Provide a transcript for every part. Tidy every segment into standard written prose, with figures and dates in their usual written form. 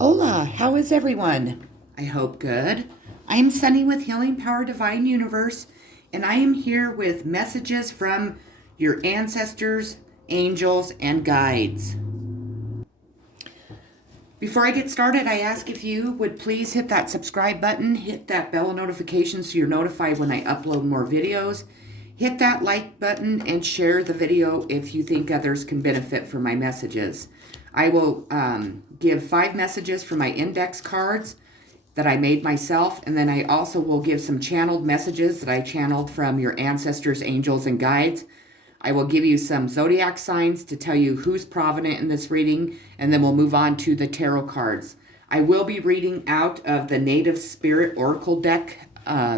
Hola, how is everyone? I hope good. I am Sunny with Healing Power Divine Universe, and I am here with messages from your ancestors, angels, and guides. Before I get started, I ask if you would please hit that subscribe button, hit that bell notification so you're notified when I upload more videos. Hit that like button and share the video if you think others can benefit from my messages. I will give 5 messages from my index cards that I made myself, and then I also will give some channeled messages that I channeled from your ancestors, angels, and guides. I will give you some zodiac signs to tell you who's prominent in this reading, and then we'll move on to the tarot cards. I will be reading out of the Native Spirit Oracle deck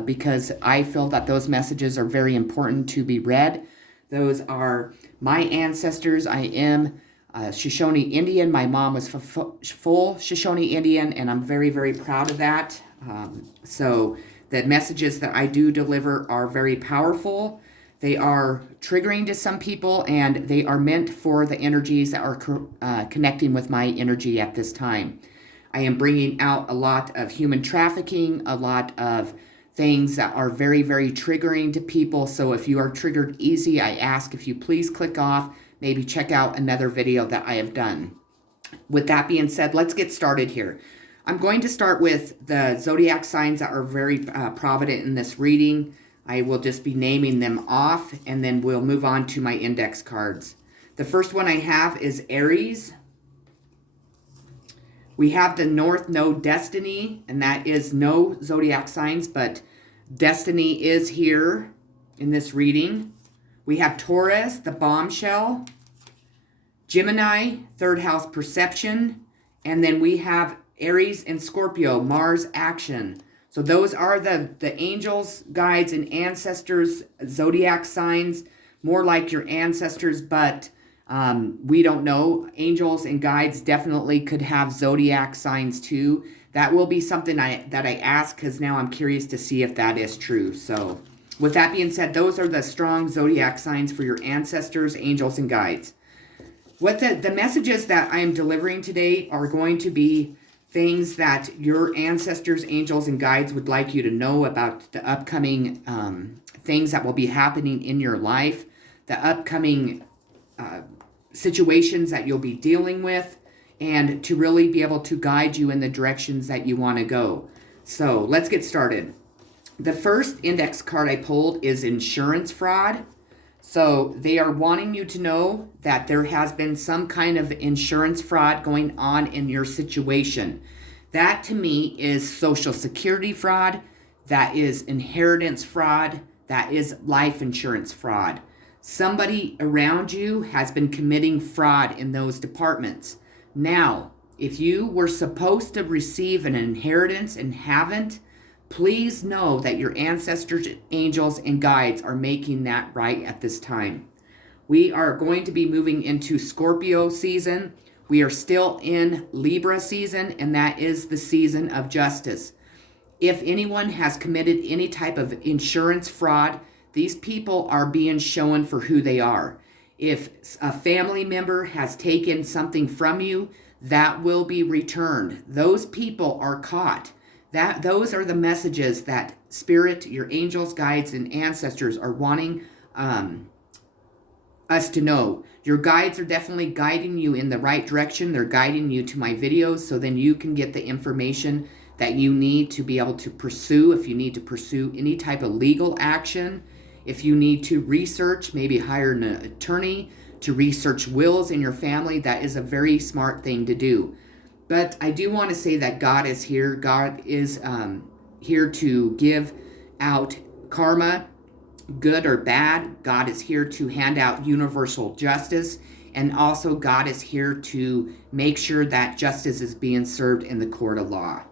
because I feel that those messages are very important to be read. Those are my ancestors. I am Shoshone Indian. My mom was full Shoshone Indian, and I'm very, very proud of that. So the messages that I do deliver are very powerful. They are triggering to some people, and they are meant for the energies that are connecting with my energy at this time. I am bringing out a lot of human trafficking, a lot of things that are very, very triggering to people. So if you are triggered easy, I ask if you please click off, maybe check out another video that I have done. With that being said, let's get started here. I'm going to start with the zodiac signs that are very prominent in this reading. I will just be naming them off, and then we'll move on to my index cards. The first one I have is Aries. We have the North Node Destiny, and that is no zodiac signs, but destiny is here in this reading. We have Taurus, the bombshell. Gemini, third house perception. And then we have Aries and Scorpio, Mars action. So those are the angels, guides, and ancestors, zodiac signs, more like your ancestors, but we don't know. Angels and guides definitely could have zodiac signs too. That will be something that I ask because now I'm curious to see if that is true. So with that being said, those are the strong zodiac signs for your ancestors, angels, and guides. What the messages that I am delivering today are going to be things that your ancestors, angels, and guides would like you to know about the upcoming things that will be happening in your life, the upcoming situations that you'll be dealing with, and to really be able to guide you in the directions that you want to go. So let's get started. The first index card I pulled is insurance fraud. So they are wanting you to know that there has been some kind of insurance fraud going on in your situation. That to me is Social Security fraud. That is inheritance fraud. That is life insurance fraud. Somebody around you has been committing fraud in those departments. Now, if you were supposed to receive an inheritance and haven't, please know that your ancestors, angels, and guides are making that right at this time. We are going to be moving into Scorpio season. We are still in Libra season, and that is the season of justice. If anyone has committed any type of insurance fraud, these people are being shown for who they are. If a family member has taken something from you, that will be returned. Those people are caught. Those are the messages that Spirit, your angels, guides, and ancestors are wanting us to know. Your guides are definitely guiding you in the right direction. They're guiding you to my videos so then you can get the information that you need to be able to pursue. If you need to pursue any type of legal action, if you need to research, maybe hire an attorney to research wills in your family, that is a very smart thing to do. But I do want to say that God is here. God is here to give out karma, good or bad. God is here to hand out universal justice. And also God is here to make sure that justice is being served in the court of law.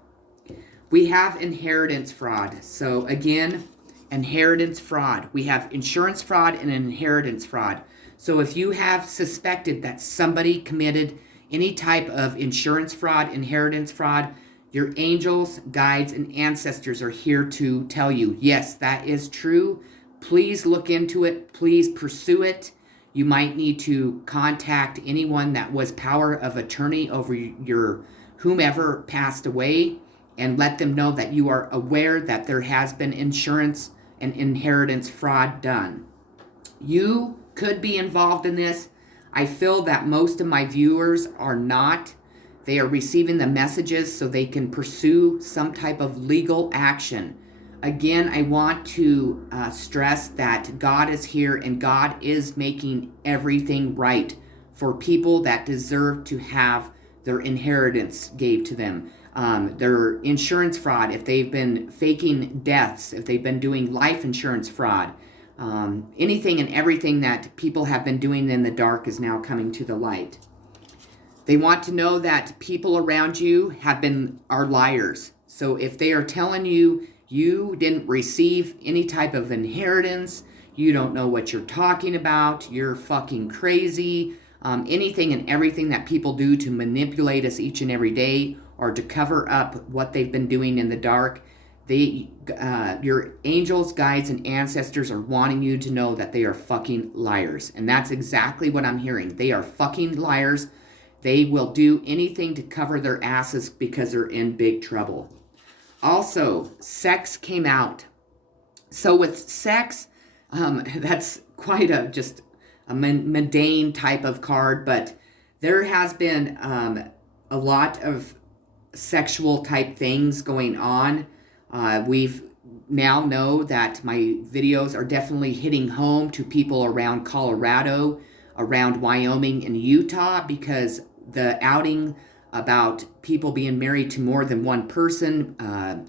We have inheritance fraud. So again, inheritance fraud. We have insurance fraud and inheritance fraud. So if you have suspected that somebody committed any type of insurance fraud, inheritance fraud, your angels, guides, and ancestors are here to tell you, yes, that is true. Please look into it. Please pursue it. You might need to contact anyone that was power of attorney over your whomever passed away, and let them know that you are aware that there has been insurance and inheritance fraud done. You could be involved in this. I feel that most of my viewers are not. They are receiving the messages so they can pursue some type of legal action. Again, I want to stress that God is here and God is making everything right for people that deserve to have their inheritance gave to them. Their insurance fraud, if they've been faking deaths, if they've been doing life insurance fraud, anything and everything that people have been doing in the dark is now coming to the light. They want to know that people around you are liars. So if they are telling you you didn't receive any type of inheritance, you don't know what you're talking about, you're fucking crazy, anything and everything that people do to manipulate us each and every day or to cover up what they've been doing in the dark, your angels, guides, and ancestors are wanting you to know that they are fucking liars. And that's exactly what I'm hearing. They are fucking liars. They will do anything to cover their asses because they're in big trouble. Also, sex came out. So with sex, that's quite just a mundane type of card, but there has been a lot of sexual type things going on. We've now know that my videos are definitely hitting home to people around Colorado, around Wyoming and Utah, because the outing about people being married to more than one person,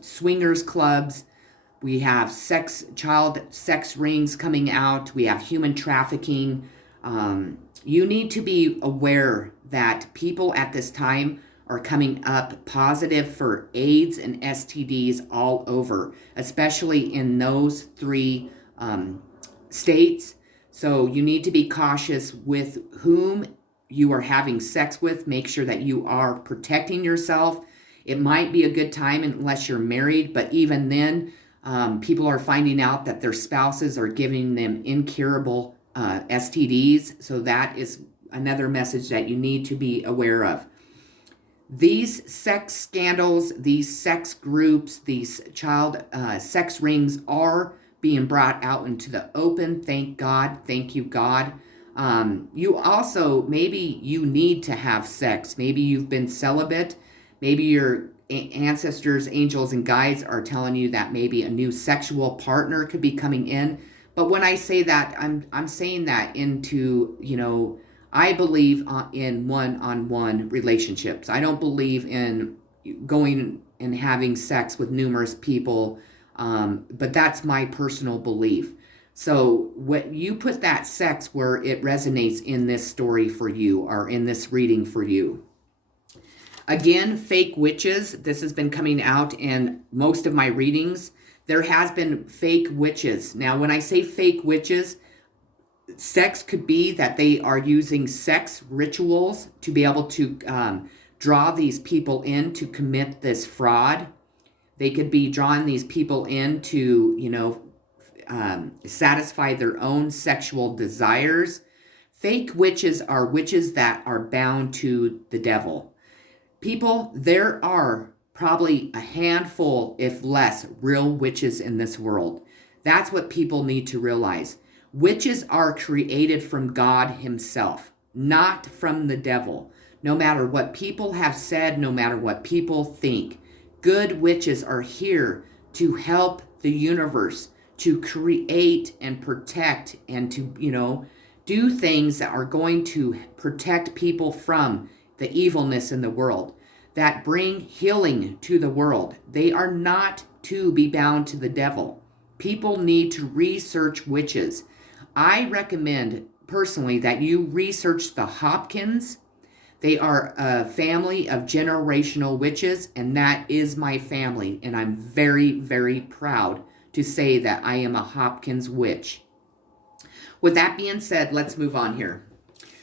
swingers clubs, we have child sex rings coming out, we have human trafficking. You need to be aware that people at this time are coming up positive for AIDS and STDs all over, especially in those three states. So you need to be cautious with whom you are having sex with. Make sure that you are protecting yourself. It might be a good time unless you're married, but even then, people are finding out that their spouses are giving them incurable STDs. So that is another message that you need to be aware of. These sex scandals, these sex groups, these child sex rings are being brought out into the open. Thank God. Thank you, God. You also, maybe you need to have sex. Maybe you've been celibate. Maybe your ancestors, angels, and guides are telling you that maybe a new sexual partner could be coming in. But when I say that, I'm saying that into, I believe in one-on-one relationships. I don't believe in going and having sex with numerous people, but that's my personal belief. So what you put that sex where it resonates in this story for you or in this reading for you. Again, fake witches. This has been coming out in most of my readings. There has been fake witches. Now, when I say fake witches, sex could be that they are using sex rituals to be able to draw these people in to commit this fraud. They could be drawing these people in to, satisfy their own sexual desires. Fake witches are witches that are bound to the devil. People, there are probably a handful, if less, real witches in this world. That's what people need to realize. Witches are created from God himself, not from the devil. No matter what people have said, no matter what people think, good witches are here to help the universe, to create and protect and to, do things that are going to protect people from the evilness in the world, that bring healing to the world. They are not to be bound to the devil. People need to research witches. I recommend personally that you research the Hopkins. They are a family of generational witches, and that is my family. And I'm very, very proud to say that I am a Hopkins witch. With that being said, let's move on here.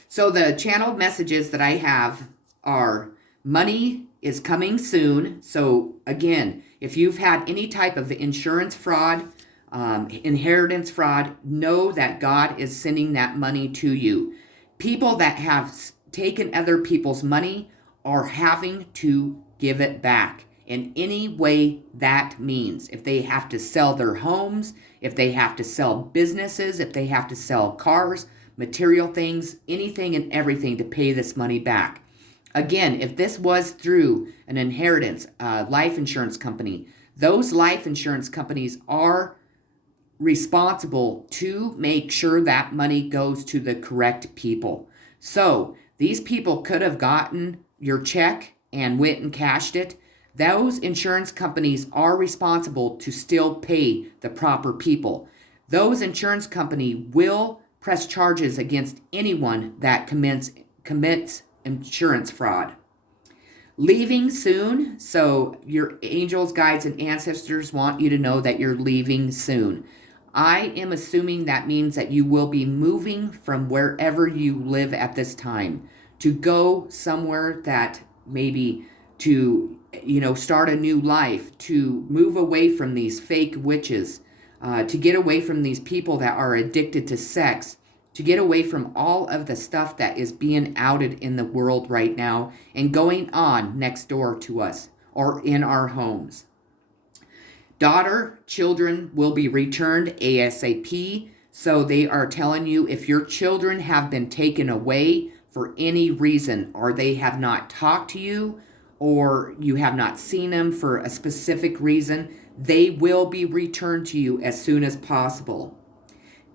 So the channeled messages that I have are money is coming soon. So again, if you've had any type of insurance fraud, inheritance fraud, know that God is sending that money to you. People that have taken other people's money are having to give it back in any way that means. If they have to sell their homes, if they have to sell businesses, if they have to sell cars, material things, anything and everything to pay this money back. Again, if this was through an inheritance, life insurance company, those life insurance companies are responsible to make sure that money goes to the correct people. So these people could have gotten your check and went and cashed it. Those insurance companies are responsible to still pay the proper people. Those insurance company will press charges against anyone that commits insurance fraud. Leaving soon. So your angels, guides, and ancestors want you to know that you're leaving soon. I am assuming that means that you will be moving from wherever you live at this time to go somewhere that maybe to, start a new life, to move away from these fake witches, to get away from these people that are addicted to sex, to get away from all of the stuff that is being outed in the world right now and going on next door to us or in our homes. Daughter, children will be returned ASAP. So they are telling you if your children have been taken away for any reason, or they have not talked to you, or you have not seen them for a specific reason, they will be returned to you as soon as possible.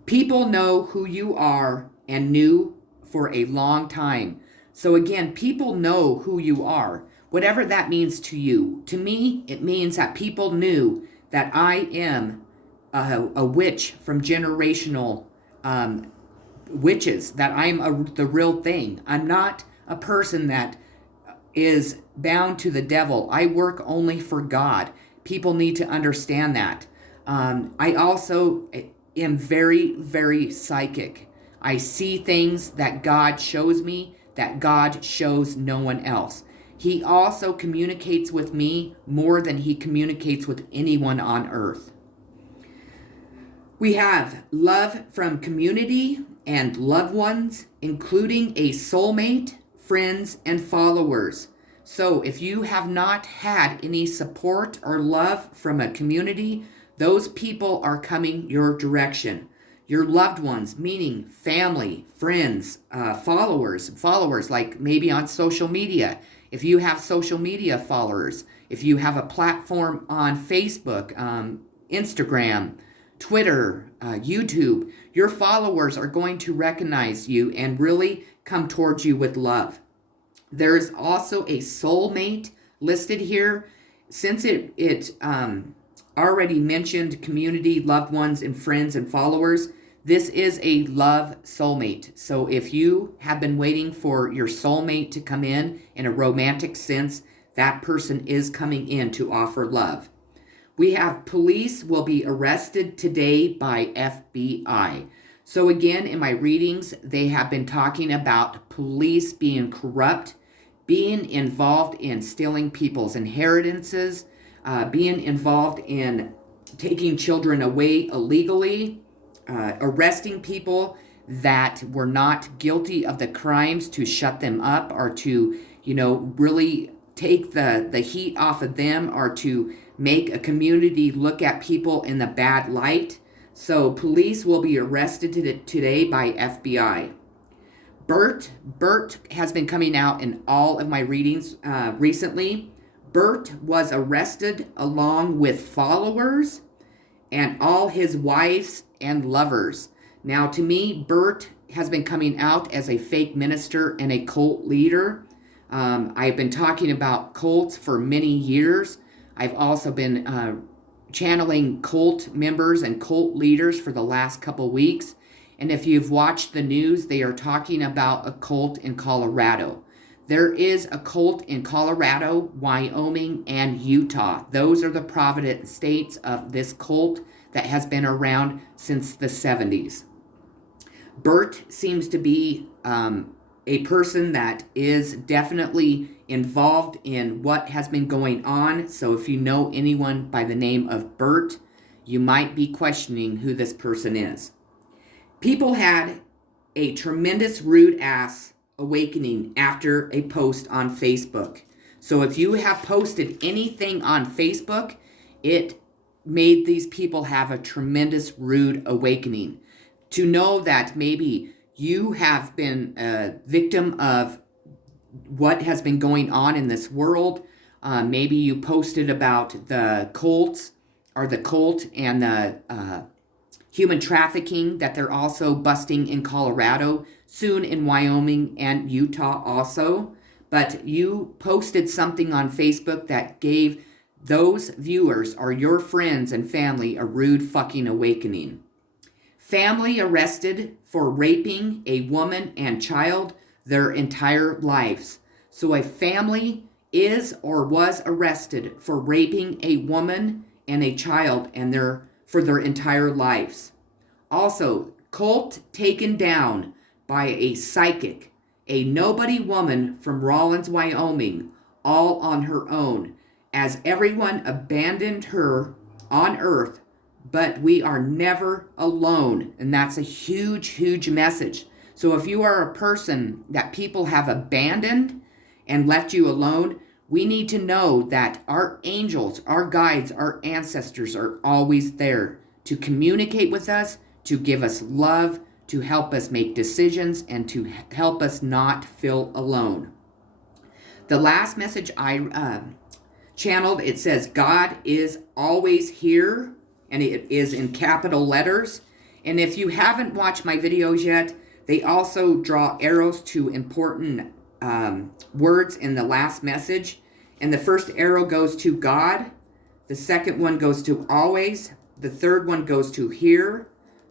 People know who you are and knew for a long time. So again, people know who you are, whatever that means to you. To me, it means that people knew that I am a witch from generational witches, that I'm the real thing. I'm not a person that is bound to the devil. I work only for God. People need to understand that. I also am very, very psychic. I see things that God shows me that God shows no one else. He also communicates with me more than he communicates with anyone on earth. We have love from community and loved ones, including a soulmate, friends, and followers. So if you have not had any support or love from a community, those people are coming your direction. Your loved ones, meaning family, friends, followers like maybe on social media. If you have social media followers, if you have a platform on Facebook, Instagram, Twitter, YouTube, your followers are going to recognize you and really come towards you with love. There is also a soulmate listed here. Since it already mentioned community, loved ones, and friends and followers, this is a love soulmate. So if you have been waiting for your soulmate to come in a romantic sense, that person is coming in to offer love. We have police will be arrested today by FBI. So again, in my readings, they have been talking about police being corrupt, being involved in stealing people's inheritances, being involved in taking children away illegally, arresting people that were not guilty of the crimes to shut them up or to, really take the heat off of them or to make a community look at people in the bad light. So police will be arrested today by FBI. Bert has been coming out in all of my readings recently. Bert was arrested along with followers and all his wives and lovers. Now, to me, Bert has been coming out as a fake minister and a cult leader. I've been talking about cults for many years. I've also been channeling cult members and cult leaders for the last couple weeks. And if you've watched the news, they are talking about a cult in Colorado. There is a cult in Colorado, Wyoming, and Utah. Those are the provident states of this cult that has been around since the 70s. Bert seems to be a person that is definitely involved in what has been going on. So if you know anyone by the name of Bert, you might be questioning who this person is. People had a tremendous rude ass awakening after a post on Facebook. So if you have posted anything on Facebook, it made these people have a tremendous rude awakening. To know that maybe you have been a victim of what has been going on in this world. Maybe you posted about the cults or the cult and the human trafficking that they're also busting in Colorado, soon in Wyoming and Utah also. But you posted something on Facebook that gave those viewers or your friends and family a rude fucking awakening. Family arrested for raping a woman and child their entire lives. So a family is or was arrested for raping a woman and a child for their entire lives. Also, cult taken down by a psychic, a nobody woman from Rawlins, Wyoming, all on her own, as everyone abandoned her on earth, but we are never alone. And that's a huge, huge message. So if you are a person that people have abandoned and left you alone, we need to know that our angels, our guides, our ancestors are always there to communicate with us, to give us love, to help us make decisions, and to help us not feel alone. The last message I channeled, it says, God is always here, and it is in capital letters. And if you haven't watched my videos yet, they also draw arrows to important words in the last message. And the first arrow goes to God. The second one goes to always. The third one goes to here.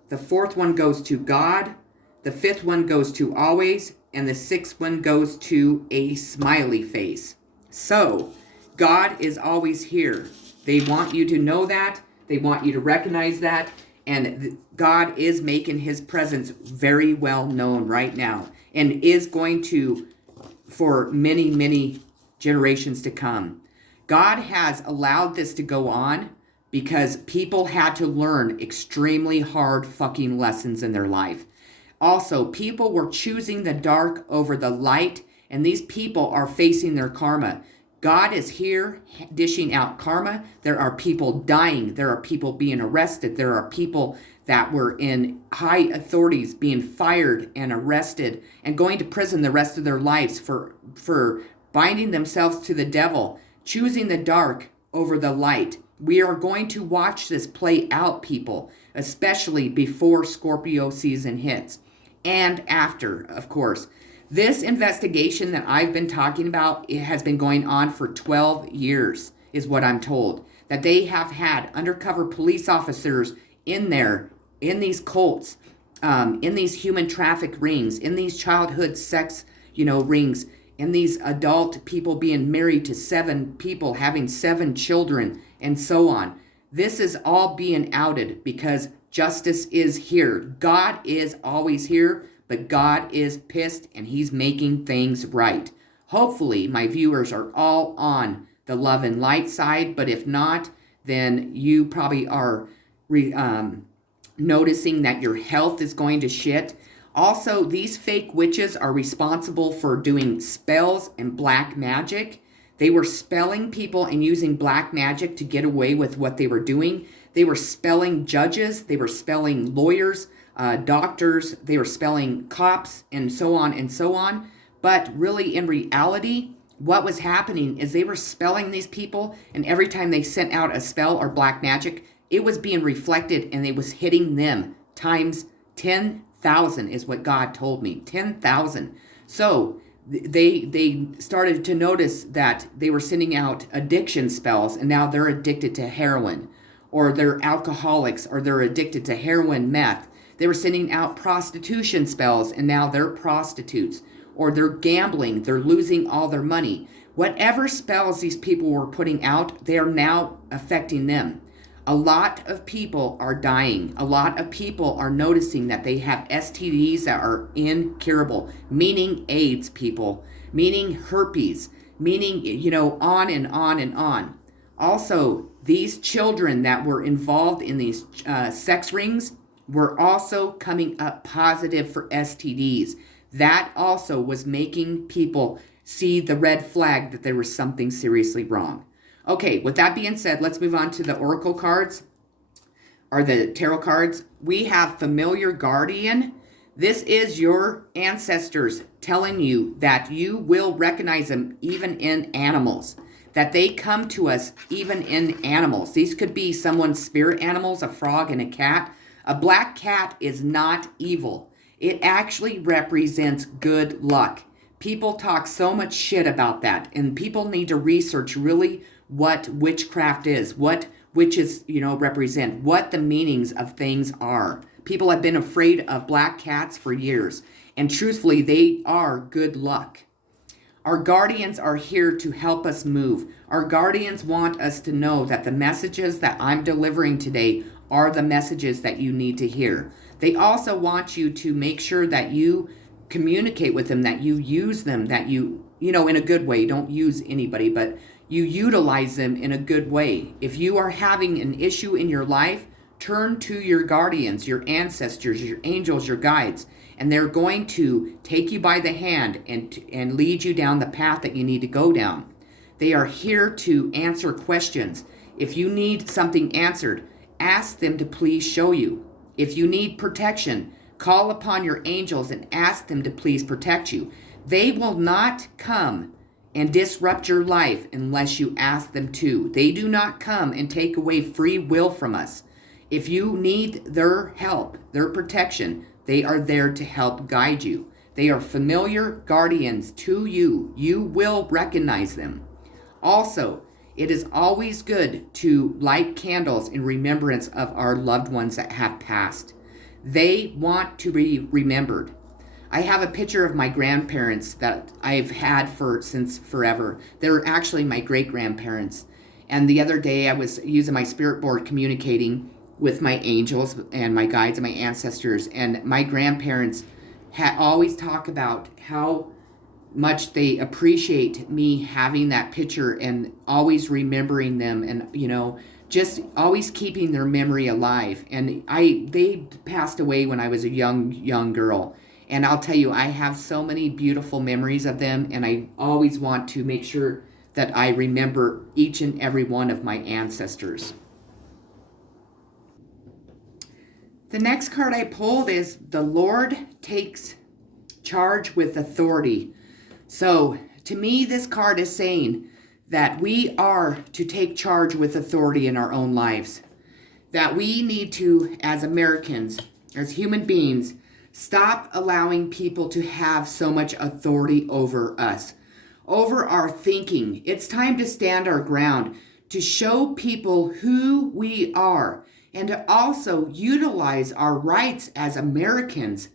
The fourth one goes to God. The fifth one goes to always. And the sixth one goes to a smiley face. So, God is always here. They want you to know that. They want you to recognize that. And God is making his presence very well known right now. And is going to for many, many generations to come. God has allowed this to go on because people had to learn extremely hard fucking lessons in their life. Also, people were choosing the dark over the light, and these people are facing their karma. God is here dishing out karma. There are people dying. There are people being arrested. There are people that were in high authorities being fired and arrested and going to prison the rest of their lives for binding themselves to the devil, choosing the dark over the light. We are going to watch this play out, people, especially before Scorpio season hits and after, of course. This investigation that I've been talking about, it has been going on for 12 years, is what I'm told. That they have had undercover police officers in there, in these cults, in these human traffic rings, in these childhood sex, rings, in these adult people being married to 7 people, having 7 children, and so on. This is all being outed because justice is here. God is always here. But God is pissed and he's making things right. Hopefully, my viewers are all on the love and light side. But if not, then you probably are noticing that your health is going to shit. Also, these fake witches are responsible for doing spells and black magic. They were spelling people and using black magic to get away with what they were doing. They were spelling judges. They were spelling lawyers. Doctors, they were spelling cops, and so on and so on. But really, in reality, what was happening is they were spelling these people, and every time they sent out a spell or black magic, it was being reflected, and it was hitting them times 10,000 is what God told me. 10,000. So they started to notice that they were sending out addiction spells, and now they're addicted to heroin, or they're alcoholics, or they're addicted to heroin, meth. They were sending out prostitution spells, and now they're prostitutes. Or they're gambling. They're losing all their money. Whatever spells these people were putting out, they are now affecting them. A lot of people are dying. A lot of people are noticing that they have STDs that are incurable, meaning AIDS, people, meaning herpes, meaning, on and on and on. Also, these children that were involved in these sex rings were also coming up positive for STDs. That also was making people see the red flag that there was something seriously wrong. Okay, with that being said, let's move on to the oracle cards or the tarot cards. We have Familiar Guardian. This is your ancestors telling you that you will recognize them even in animals, that they come to us even in animals. These could be someone's spirit animals, a frog and a cat. A black cat is not evil. It actually represents good luck. People talk so much shit about that, and people need to research really what witchcraft is, what witches, represent, what the meanings of things are. People have been afraid of black cats for years, and truthfully, they are good luck. Our guardians are here to help us move. Our guardians want us to know that the messages that I'm delivering today are the messages that you need to hear. They also want you to make sure that you communicate with them, that you use them, that you in a good way. Don't use anybody, but you utilize them in a good way. If you are having an issue in your life, turn to your guardians, your ancestors, your angels, your guides, and they're going to take you by the hand and lead you down the path that you need to go down. They are here to answer questions. If you need something answered, ask them to please show you. If you need protection, call upon your angels and ask them to please protect you. They will not come and disrupt your life unless you ask them to. They do not come and take away free will from us. If you need their help, their protection, they are there to help guide you. They are familiar guardians to you. You will recognize them. Also, it is always good to light candles in remembrance of our loved ones that have passed. They want to be remembered. I have a picture of my grandparents that I've had since forever. They're actually my great-grandparents. And the other day I was using my spirit board communicating with my angels and my guides and my ancestors. And my grandparents always talk about how much they appreciate me having that picture and always remembering them and, just always keeping their memory alive. And they passed away when I was a young girl. And I'll tell you, I have so many beautiful memories of them, and I always want to make sure that I remember each and every one of my ancestors. The next card I pulled is the Lord takes charge with authority. So, to me, this card is saying that we are to take charge with authority in our own lives. That we need to, as Americans, as human beings, stop allowing people to have so much authority over us, over our thinking. It's time to stand our ground, to show people who we are, and to also utilize our rights as Americans.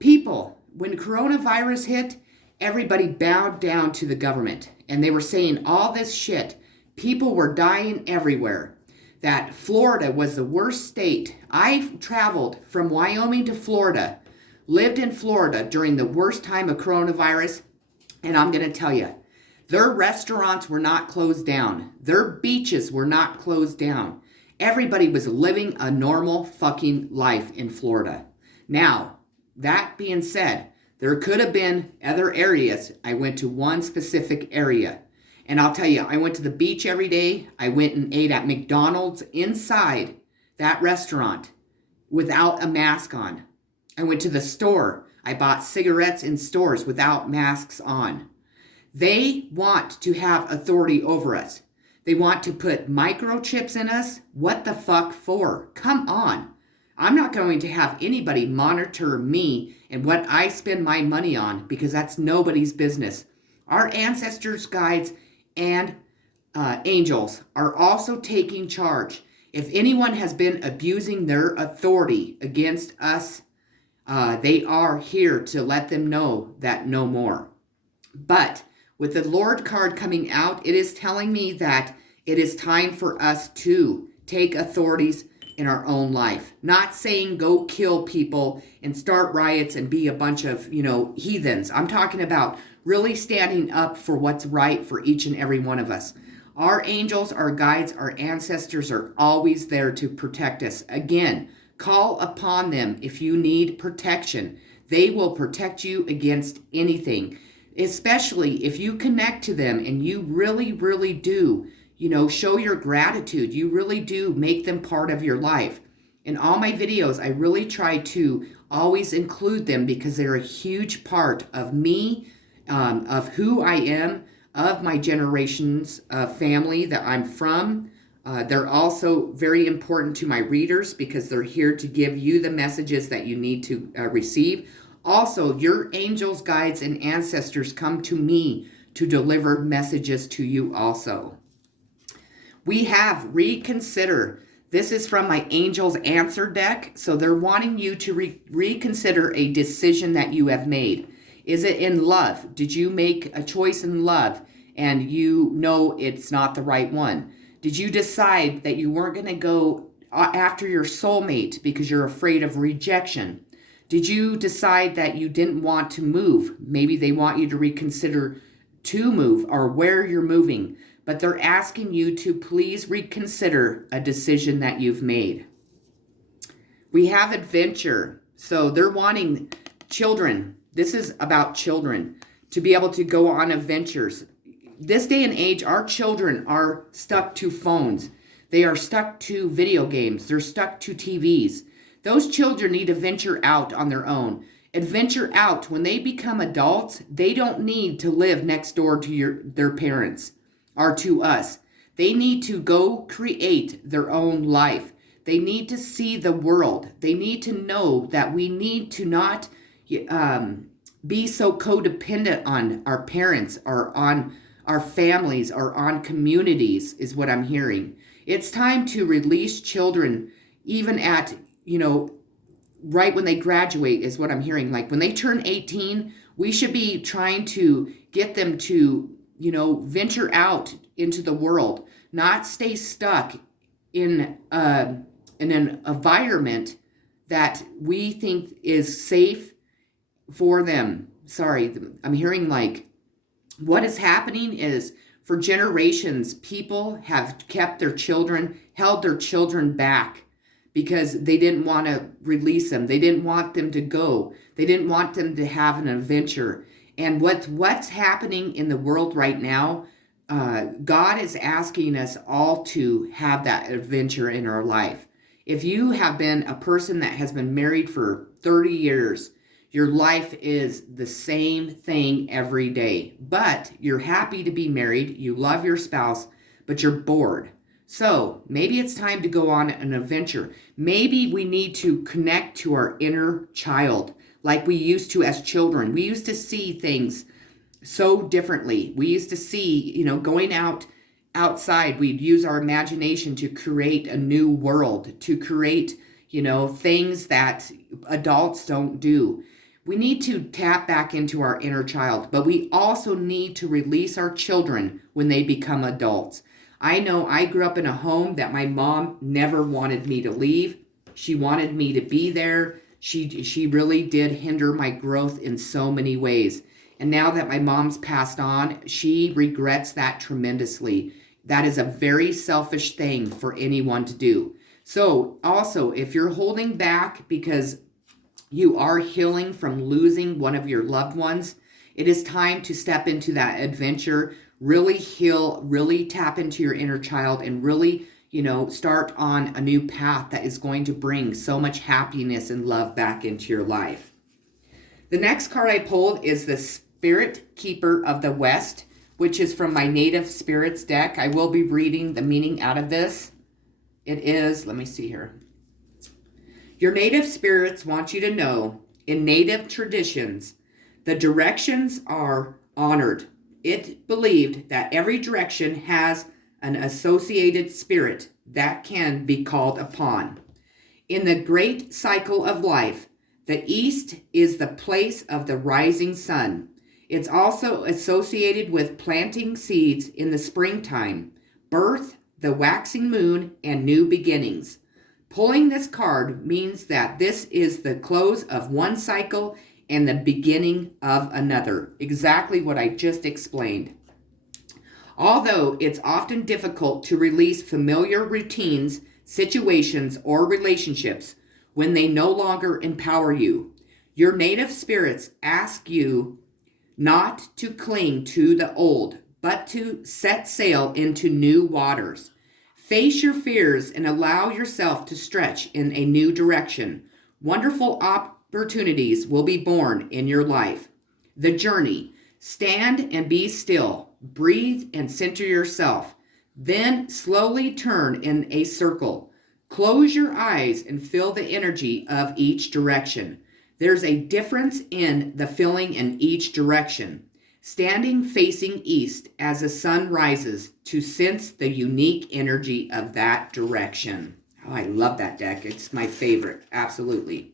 People, when coronavirus hit, everybody bowed down to the government, and they were saying all this shit. People were dying everywhere. That Florida was the worst state. I traveled from Wyoming to Florida, lived in Florida during the worst time of coronavirus, and I'm going to tell you, their restaurants were not closed down. Their beaches were not closed down. Everybody was living a normal fucking life in Florida. Now, that being said, there could have been other areas. I went to one specific area. And I'll tell you, I went to the beach every day. I went and ate at McDonald's inside that restaurant without a mask on. I went to the store. I bought cigarettes in stores without masks on. They want to have authority over us. They want to put microchips in us. What the fuck for? Come on. I'm not going to have anybody monitor me and what I spend my money on because that's nobody's business. Our ancestors, guides, and angels are also taking charge. If anyone has been abusing their authority against us, they are here to let them know that no more. But with the Lord card coming out, it is telling me that it is time for us to take authorities in our own life. Not saying go kill people and start riots and be a bunch of, heathens. I'm talking about really standing up for what's right for each and every one of us. Our angels, our guides, our ancestors are always there to protect us. Again, call upon them if you need protection. They will protect you against anything, especially if you connect to them and you really, really do, show your gratitude. You really do make them part of your life. In all my videos, I really try to always include them because they're a huge part of me, of who I am, of my generations of family that I'm from. They're also very important to my readers because they're here to give you the messages that you need to receive. Also, your angels, guides, and ancestors come to me to deliver messages to you also. We have Reconsider. This is from my Angels Answer deck. So they're wanting you to reconsider a decision that you have made. Is it in love? Did you make a choice in love and you know it's not the right one? Did you decide that you weren't going to go after your soulmate because you're afraid of rejection? Did you decide that you didn't want to move? Maybe they want you to reconsider to move or where you're moving, but they're asking you to please reconsider a decision that you've made. We have Adventure. So they're wanting children. This is about children to be able to go on adventures. This day and age, our children are stuck to phones. They are stuck to video games. They're stuck to TVs. Those children need to venture out on their own. Adventure out. When they become adults, they don't need to live next door to their parents or to us. They need to go create their own life. They need to see the world. They need to know that we need to not be so codependent on our parents or on our families or on communities, is what I'm hearing. It's time to release children even at, right when they graduate, is what I'm hearing. Like when they turn 18, we should be trying to get them to, venture out into the world, not stay stuck in an environment that we think is safe for them. Sorry, I'm hearing like what is happening is for generations, people have kept their children, held their children back because they didn't want to release them. They didn't want them to go. They didn't want them to have an adventure. And what's happening in the world right now, God is asking us all to have that adventure in our life. If you have been a person that has been married for 30 years, your life is the same thing every day, but you're happy to be married, you love your spouse, but you're bored. So maybe it's time to go on an adventure. Maybe we need to connect to our inner child like we used to as children. We used to see things so differently. We used to see, going outside, we'd use our imagination to create a new world, to create, things that adults don't do. We need to tap back into our inner child, but we also need to release our children when they become adults. I know I grew up in a home that my mom never wanted me to leave. She wanted me to be there. She really did hinder my growth in so many ways. And now that my mom's passed on, she regrets that tremendously. That is a very selfish thing for anyone to do. So also, if you're holding back because you are healing from losing one of your loved ones, it is time to step into that adventure, really heal, really tap into your inner child, and really, start on a new path that is going to bring so much happiness and love back into your life. The next card I pulled is the Spirit Keeper of the West, which is from my Native Spirits deck. I will be reading the meaning out of this. It is, let me see here. Your native spirits want you to know, in native traditions, the directions are honored. It believed that every direction has an associated spirit that can be called upon. In the great cycle of life, the east is the place of the rising sun. It's also associated with planting seeds in the springtime, birth, the waxing moon, and new beginnings. Pulling this card means that this is the close of one cycle and the beginning of another. Exactly what I just explained. Although it's often difficult to release familiar routines, situations, or relationships when they no longer empower you, Your native spirits ask you not to cling to the old, but to set sail into new waters. Face your fears and allow yourself to stretch in a new direction. Wonderful opportunities will be born in your life. The journey. Stand and be still. Breathe and center yourself. Then slowly turn in a circle. Close your eyes and feel the energy of each direction. There's a difference in the feeling in each direction. Standing facing east as the sun rises to sense the unique energy of that direction. Oh, I love that deck. It's my favorite. Absolutely.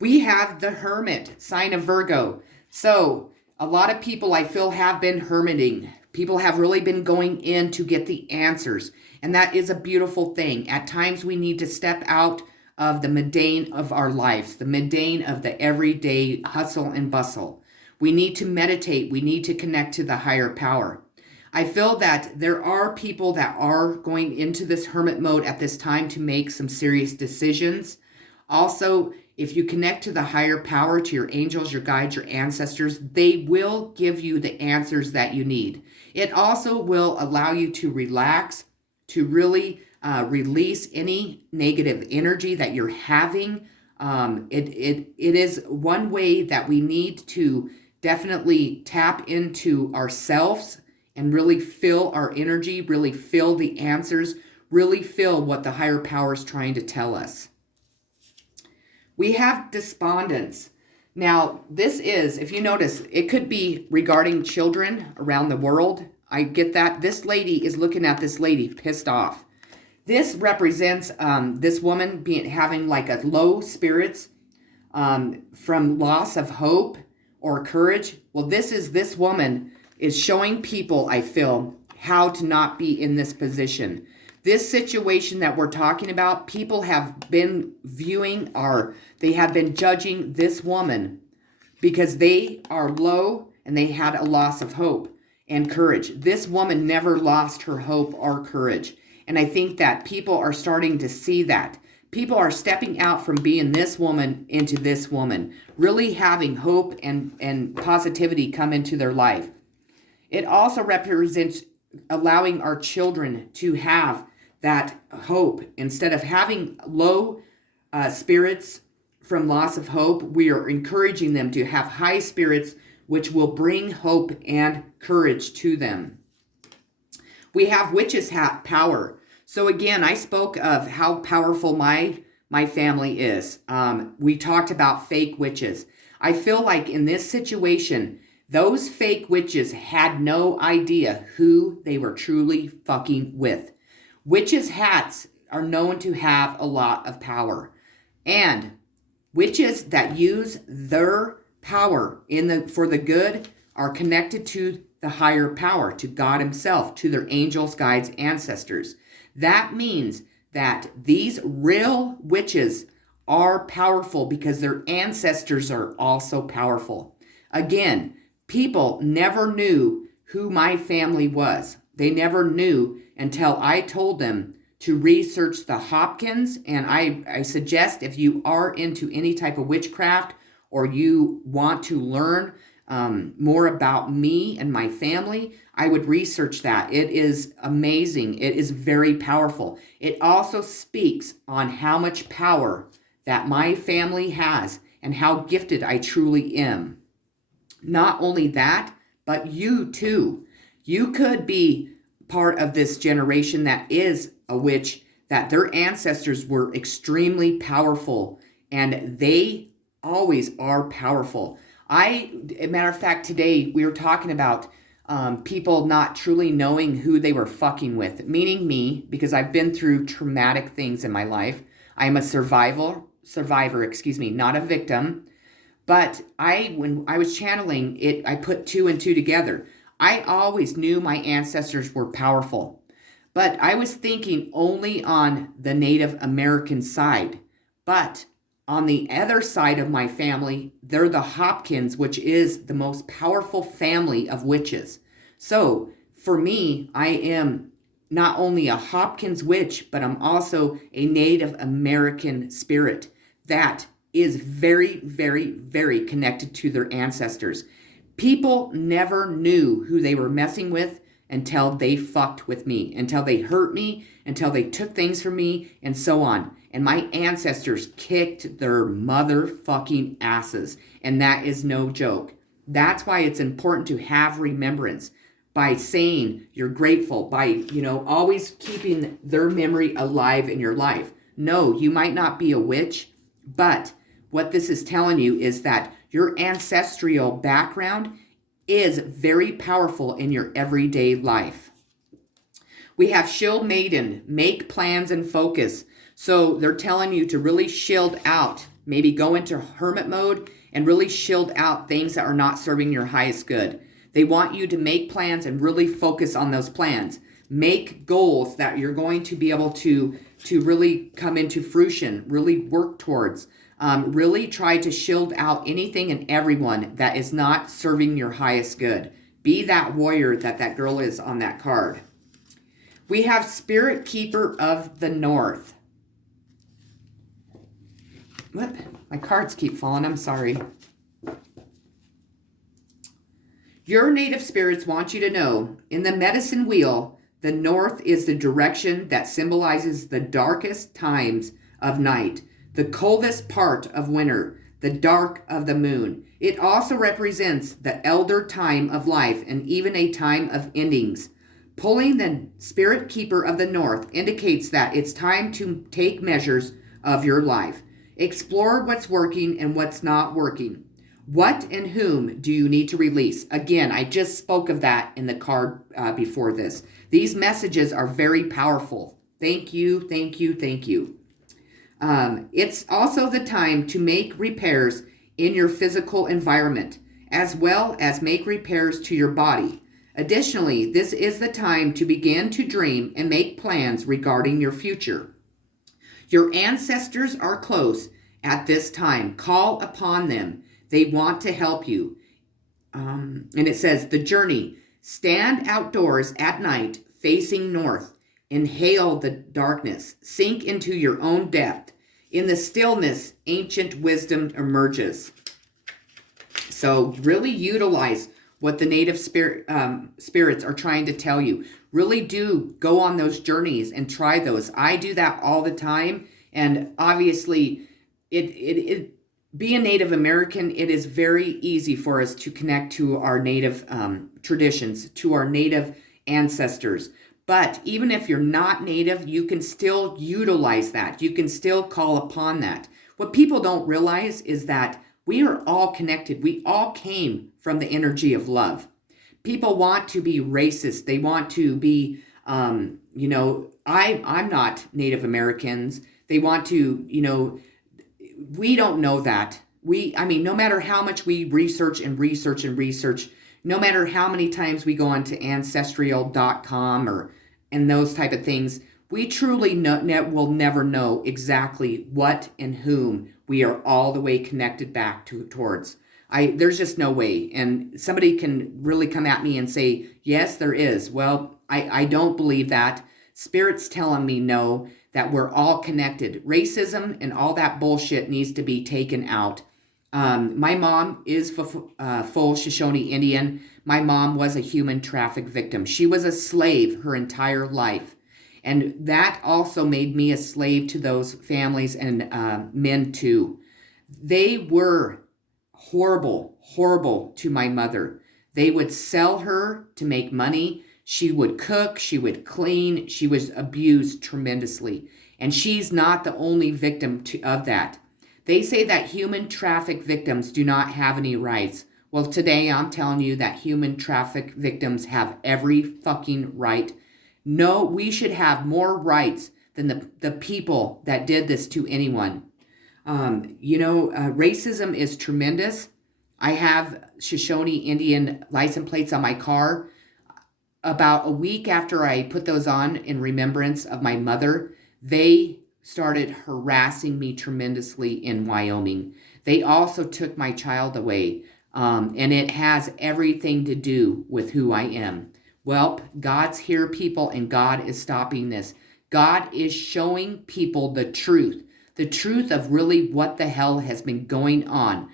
We have the Hermit, sign of Virgo. So a lot of people I feel have been hermiting. People have really been going in to get the answers. And that is a beautiful thing. At times we need to step out of the mundane of our lives, the mundane of the everyday hustle and bustle. We need to meditate. We need to connect to the higher power. I feel that there are people that are going into this hermit mode at this time to make some serious decisions. Also, if you connect to the higher power, to your angels, your guides, your ancestors, they will give you the answers that you need. It also will allow you to relax, to really release any negative energy that you're having. It is one way that we need to definitely tap into ourselves and really feel our energy, really feel the answers, really feel what the higher power is trying to tell us. We have despondence. Now, this is, if you notice, it could be regarding children around the world. I get that. This lady is looking at this lady pissed off. This represents this woman having like a low spirits from loss of hope or courage. Well, this woman is showing people, I feel, how to not be in this position. This situation that we're talking about, people have been viewing they have been judging this woman because they are low and they had a loss of hope and courage. This woman never lost her hope or courage. And I think that people are starting to see that. People are stepping out from being this woman into this woman, really having hope and positivity come into their life. It also represents allowing our children to have that hope. Instead of having low spirits from loss of hope, we are encouraging them to have high spirits, which will bring hope and courage to them. We have witches' power. So again, I spoke of how powerful my family is. We talked about fake witches. I feel like in this situation, those fake witches had no idea who they were truly fucking with. Witches' hats are known to have a lot of power. And witches that use their power for the good are connected to the higher power, to God himself, to their angels, guides, ancestors. That means that these real witches are powerful because their ancestors are also powerful. Again, people never knew who my family was. They never knew until I told them to research the Hopkins. And I suggest if you are into any type of witchcraft or you want to learn more about me and my family, I would research that. It is amazing. It is very powerful. It also speaks on how much power that my family has and how gifted I truly am. Not only that, but you too. You could be part of this generation that is a witch, that their ancestors were extremely powerful and they always are powerful. A matter of fact, today we were talking about people not truly knowing who they were fucking with, meaning me, because I've been through traumatic things in my life. I'm a survivor, not a victim. But when I was channeling it, I put two and two together. I always knew my ancestors were powerful, but I was thinking only on the Native American side. But on the other side of my family, they're the Hopkins, which is the most powerful family of witches. So for me, I am not only a Hopkins witch, but I'm also a Native American spirit that is very, very, very connected to their ancestors. People never knew who they were messing with until they fucked with me, until they hurt me, until they took things from me, and so on. And my ancestors kicked their motherfucking asses. And that is no joke. That's why it's important to have remembrance by saying you're grateful, by, always keeping their memory alive in your life. No, you might not be a witch, but what this is telling you is that your ancestral background is very powerful in your everyday life. We have Shield Maiden, make plans and focus. So they're telling you to really shield out, maybe go into hermit mode and really shield out things that are not serving your highest good. They want you to make plans and really focus on those plans. Make goals that you're going to be able to really come into fruition, really work towards. Really try to shield out anything and everyone that is not serving your highest good. Be that warrior that girl is on that card. We have Spirit Keeper of the North. What? My cards keep falling. I'm sorry. Your native spirits want you to know, in the medicine wheel, the north is the direction that symbolizes the darkest times of night, the coldest part of winter, the dark of the moon. It also represents the elder time of life and even a time of endings. Pulling the Spirit Keeper of the North indicates that it's time to take measures of your life. Explore what's working and what's not working. What and whom do you need to release? Again, I just spoke of that in the card before this. These messages are very powerful. Thank you, thank you, thank you. It's also the time to make repairs in your physical environment, as well as make repairs to your body. Additionally, this is the time to begin to dream and make plans regarding your future. Your ancestors are close at this time. Call upon them. They want to help you. And it says, the journey. Stand outdoors at night, facing north. Inhale the darkness. Sink into your own depth. In the stillness, ancient wisdom emerges. So really utilize what the native spirits are trying to tell you. Really do go on those journeys and try those. I do that all the time. And obviously, being Native American, it is very easy for us to connect to our native traditions, to our native ancestors. But even if you're not native, you can still utilize that. You can still call upon that. What people don't realize is that we are all connected. We all came from the energy of love. People want to be racist. They want to be, I'm not Native Americans. They want to, we don't know that. No matter how much we research, no matter how many times we go onto ancestral.com and those type of things, we truly will never know exactly what and whom we are all the way connected back towards. There's just no way. And somebody can really come at me and say, yes, there is. Well, I don't believe that. Spirit's telling me no, that we're all connected. Racism and all that bullshit needs to be taken out. My mom is full Shoshone Indian. My mom was a human traffic victim. She was a slave her entire life. And that also made me a slave to those families and men too. They were horrible, horrible to my mother. They would sell her to make money. She would cook, she would clean, she was abused tremendously. And she's not the only victim of that. They say that human traffic victims do not have any rights. Well, today I'm telling you that human traffic victims have every fucking right. No, we should have more rights than the people that did this to anyone. Racism is tremendous. I have Shoshone Indian license plates on my car. About a week after I put those on in remembrance of my mother, they started harassing me tremendously in Wyoming. They also took my child away, and it has everything to do with who I am. Well, God's here, people, and God is stopping this. God is showing people the truth. The truth of really what the hell has been going on.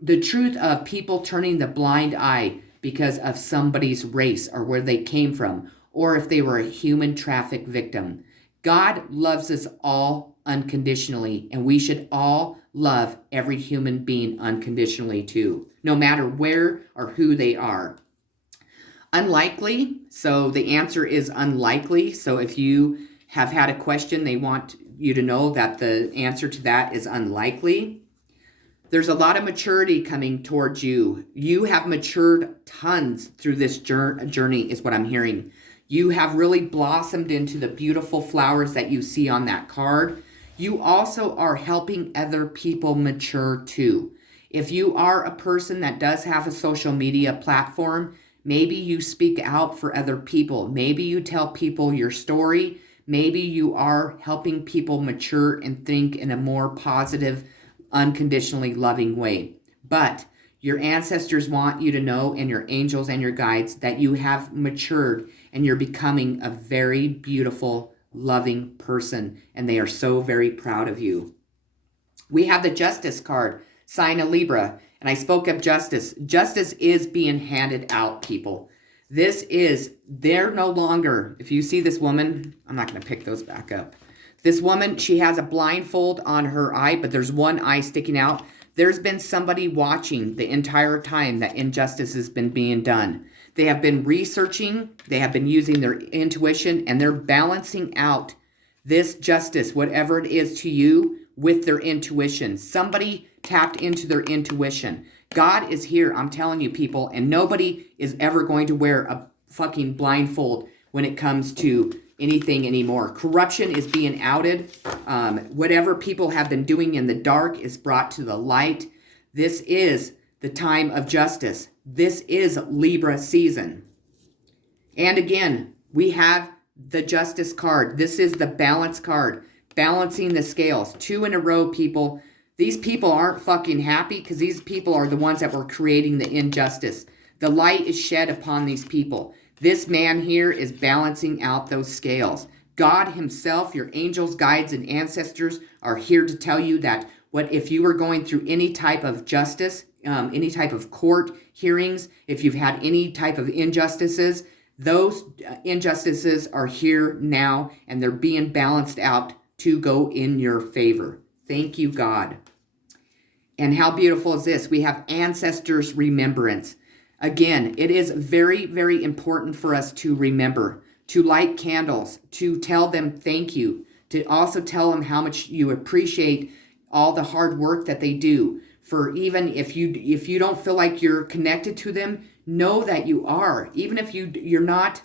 The truth of people turning the blind eye because of somebody's race or where they came from, or if they were a human traffic victim. God loves us all unconditionally, and we should all love every human being unconditionally too, no matter where or who they are. Unlikely, so the answer is unlikely. So if you have had a question, they want you to know that the answer to that is unlikely. There's a lot of maturity coming towards you. You have matured tons through this journey, is what I'm hearing. You have really blossomed into the beautiful flowers that you see on that card. You also are helping other people mature too. If you are a person that does have a social media platform, maybe you speak out for other people. Maybe you tell people your story. Maybe you are helping people mature and think in a more positive, unconditionally loving way. But your ancestors want you to know, and your angels and your guides, that you have matured and you're becoming a very beautiful, loving person. And they are so very proud of you. We have the Justice card, sign a Libra. And I spoke of justice. Justice is being handed out, people. They're no longer, if you see this woman, I'm not going to pick those back up. This woman, she has a blindfold on her eye, but there's one eye sticking out. There's been somebody watching the entire time that injustice has been being done. They have been researching, they have been using their intuition, and they're balancing out this justice, whatever it is to you, with their intuition. Somebody tapped into their intuition. God is here, I'm telling you, people, and nobody is ever going to wear a fucking blindfold when it comes to anything anymore. Corruption is being outed. Whatever people have been doing in the dark is brought to the light. This is the time of justice. This is Libra season. And again, we have the Justice card. This is the balance card, balancing the scales. 2 in a row, people. These people aren't fucking happy because these people are the ones that were creating the injustice. The light is shed upon these people. This man here is balancing out those scales. God himself, your angels, guides, and ancestors are here to tell you that if you were going through any type of justice, any type of court hearings, if you've had any type of injustices, those injustices are here now, and they're being balanced out to go in your favor. Thank you, God. And how beautiful is this? We have ancestors' remembrance. Again, it is very, very important for us to remember, to light candles, to tell them thank you, to also tell them how much you appreciate all the hard work that they do. For even if you don't feel like you're connected to them, know that you are. Even if you're not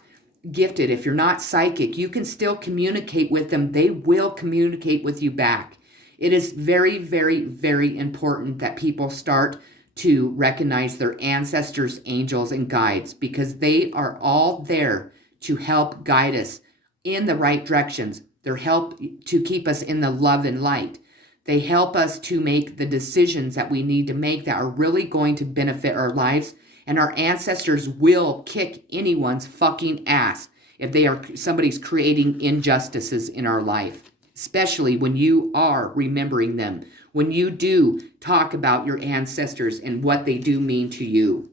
gifted, if you're not psychic, you can still communicate with them. They will communicate with you back. It is very, very, very important that people start to recognize their ancestors, angels, and guides, because they are all there to help guide us in the right directions. They're help to keep us in the love and light. They help us to make the decisions that we need to make that are really going to benefit our lives. And our ancestors will kick anyone's fucking ass if somebody's creating injustices in our life, especially when you are remembering them, when you do talk about your ancestors and what they do mean to you.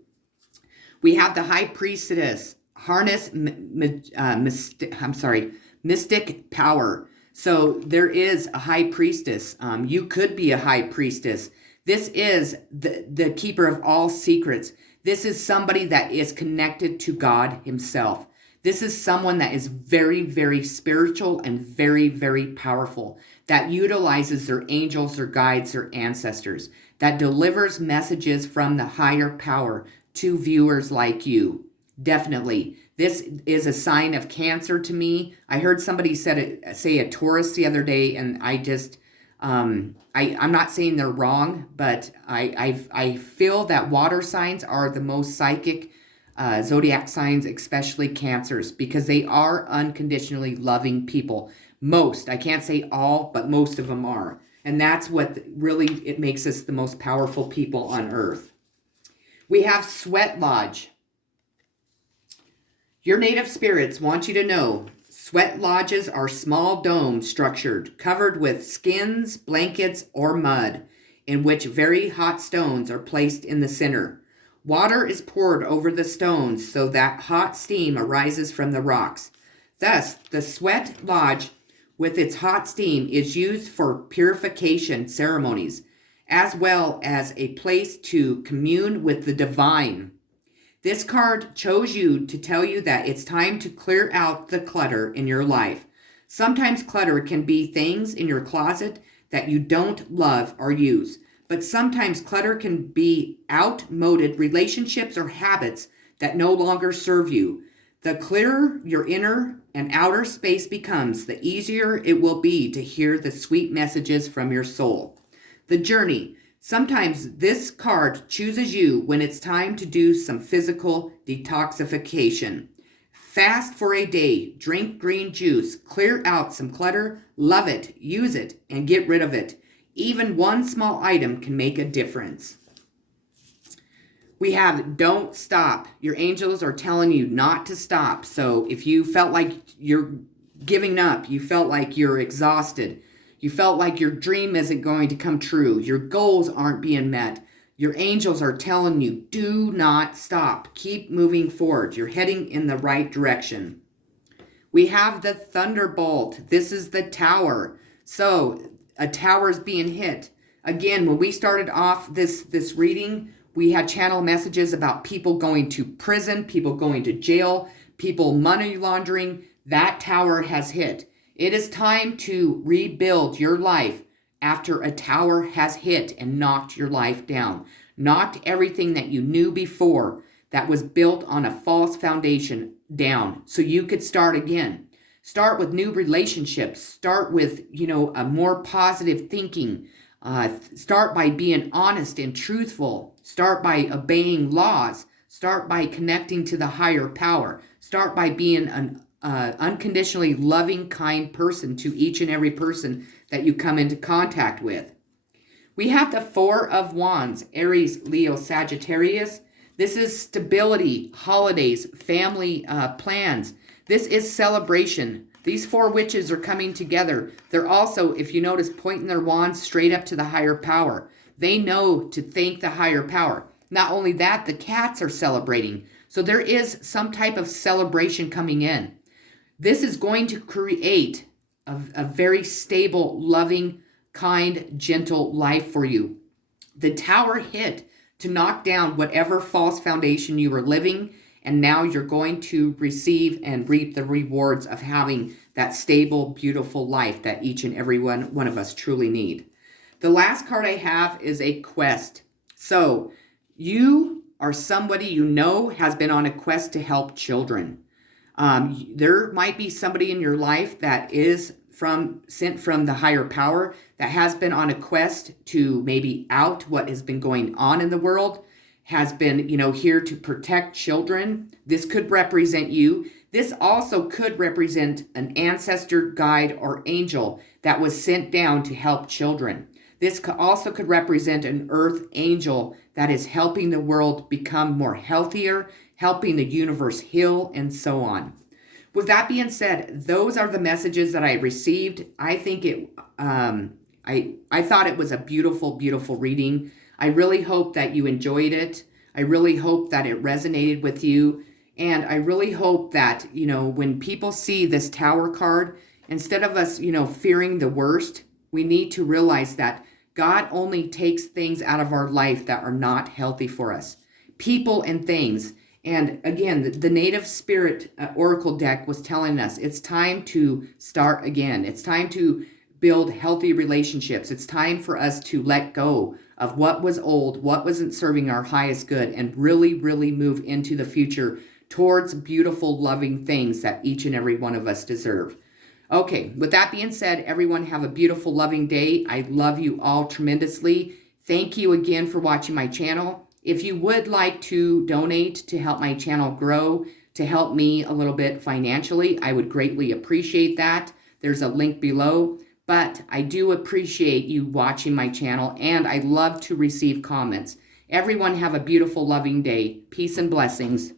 We have the High Priestess, harness mystic power. So there is a High Priestess. You could be a High Priestess. This is the keeper of all secrets. This is somebody that is connected to God himself. This is someone that is very, very spiritual and very, very powerful, that utilizes their angels, their guides, their ancestors, that delivers messages from the higher power to viewers like you. Definitely. This is a sign of Cancer to me. I heard somebody say a Taurus the other day, and I just, I'm not saying they're wrong, but I feel that water signs are the most psychic zodiac signs, especially Cancers, because they are unconditionally loving people. Most, I can't say all, but most of them are. And that's what really, it makes us the most powerful people on earth. We have Sweat Lodge. Your native spirits want you to know Sweat lodges are small domes structured, covered with skins, blankets, or mud, in which very hot stones are placed in the center. Water is poured over the stones so that hot steam arises from the rocks. Thus, the sweat lodge with its hot steam is used for purification ceremonies, as well as a place to commune with the divine. This card chose you to tell you that it's time to clear out the clutter in your life. Sometimes clutter can be things in your closet that you don't love or use, but sometimes clutter can be outmoded relationships or habits that no longer serve you. The clearer your inner and outer space becomes, the easier it will be to hear the sweet messages from your soul. The journey. Sometimes this card chooses you when it's time to do some physical detoxification. Fast for a day, drink green juice, clear out some clutter, love it, use it, and get rid of it. Even one small item can make a difference. We have don't stop. Your angels are telling you not to stop. So if you felt like you're giving up, you felt like you're exhausted, you felt like your dream isn't going to come true, your goals aren't being met, your angels are telling you, do not stop. Keep moving forward. You're heading in the right direction. We have the thunderbolt. This is the tower. So a tower is being hit. Again, when we started off this reading, we had channel messages about people going to prison, people going to jail, people money laundering. That tower has hit. It is time to rebuild your life after a tower has hit and knocked your life down. Knocked everything that you knew before that was built on a false foundation down so you could start again. Start with new relationships. Start with, a more positive thinking. Start by being honest and truthful. Start by obeying laws. Start by connecting to the higher power. Start by being an unconditionally loving, kind person to each and every person that you come into contact with. We have the Four of Wands, Aries, Leo, Sagittarius. This is stability, holidays, family plans. This is celebration. These four witches are coming together. They're also, if you notice, pointing their wands straight up to the higher power. They know to thank the higher power. Not only that, the cats are celebrating. So there is some type of celebration coming in. This is going to create a very stable, loving, kind, gentle life for you. The tower hit to knock down whatever false foundation you were living, and now you're going to receive and reap the rewards of having that stable, beautiful life that each and every one of us truly need. The last card I have is a quest. So you are somebody you know has been on a quest to help children. There might be somebody in your life that is sent from the higher power that has been on a quest to maybe out what has been going on in the world, has been, here to protect children. This could represent you. This also could represent an ancestor, guide, or angel that was sent down to help children. This also could represent an earth angel that is helping the world become more healthier, helping the universe heal, and so on. With that being said, those are the messages that I received. I think I thought it was a beautiful, beautiful reading. I really hope that you enjoyed it. I really hope that it resonated with you. And I really hope that, when people see this tower card, instead of us, fearing the worst, we need to realize that God only takes things out of our life that are not healthy for us. People and things. And again, the Native Spirit Oracle deck was telling us it's time to start again. It's time to build healthy relationships. It's time for us to let go of what was old, what wasn't serving our highest good, and really, really move into the future towards beautiful, loving things that each and every one of us deserve. Okay, with that being said, everyone have a beautiful, loving day. I love you all tremendously. Thank you again for watching my channel. If you would like to donate to help my channel grow, to help me a little bit financially, I would greatly appreciate that. There's a link below. But I do appreciate you watching my channel, and I love to receive comments. Everyone have a beautiful, loving day. Peace and blessings.